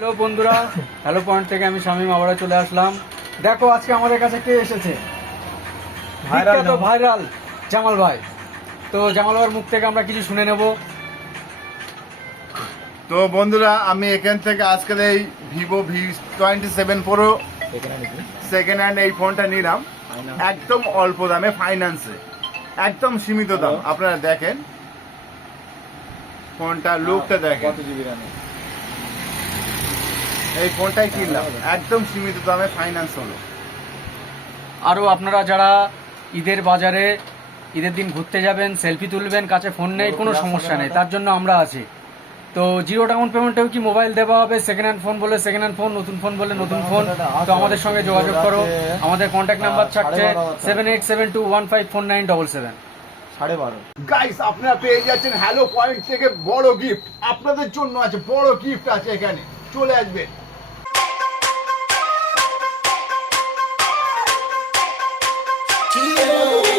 Hello বন্ধুরা, hello point থেকে আমি শামীম আবারও চলে আসলাম। দেখো আজকে আমাদের কাছে কে এসেছে, ভাইরাল জামাল ভাই। তো জামাল ভাইয়ের মুখ থেকে আমরা কিছু শুনে নেব। তো বন্ধুরা, আমি এখান থেকে আজকাল এই Vivo V27 pro second hand এই ফোনটা নিলাম একদম অল্প দামে, ফাইন্যান্সে, একদম সীমিত দাম। আপনারা দেখেন ফোনটা, লুকটা দেখেন। এই ফোনটাই কিনলাম একদম সীমিত দামে, ফাইন্যান্স হলো। আরও আপনারা যারা ঈদের বাজারে ঈদের দিন ঘুরতে যাবেন, সেলফি তুলবেন, কাছে ফোন নেই, কোনো সমস্যা নেই, তার জন্য আমরা আছি। তো জিরো ডাউন পেমেন্টেও কি মোবাইল দেওয়া হবে, সেকেন্ড হ্যান্ড ফোন বলে সেকেন্ড হ্যান্ড ফোন, নতুন ফোন বলে নতুন ফোন। তো আমাদের সঙ্গে যোগাযোগ করো। আমাদের কন্ট্যাক্ট নাম্বার থাকছে 7872154977। গাইস, আপনারা পেয়ে যাচ্ছেন হ্যালো পয়েন্ট থেকে বড় গিফট। আপনাদের জন্য আছে বড় গিফট আছে, এখানে চলে আসবেন। Yeah.